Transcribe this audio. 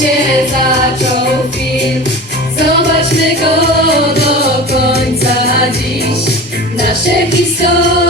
się zaczął film. Zobaczmy go do końca dziś. Nasze historie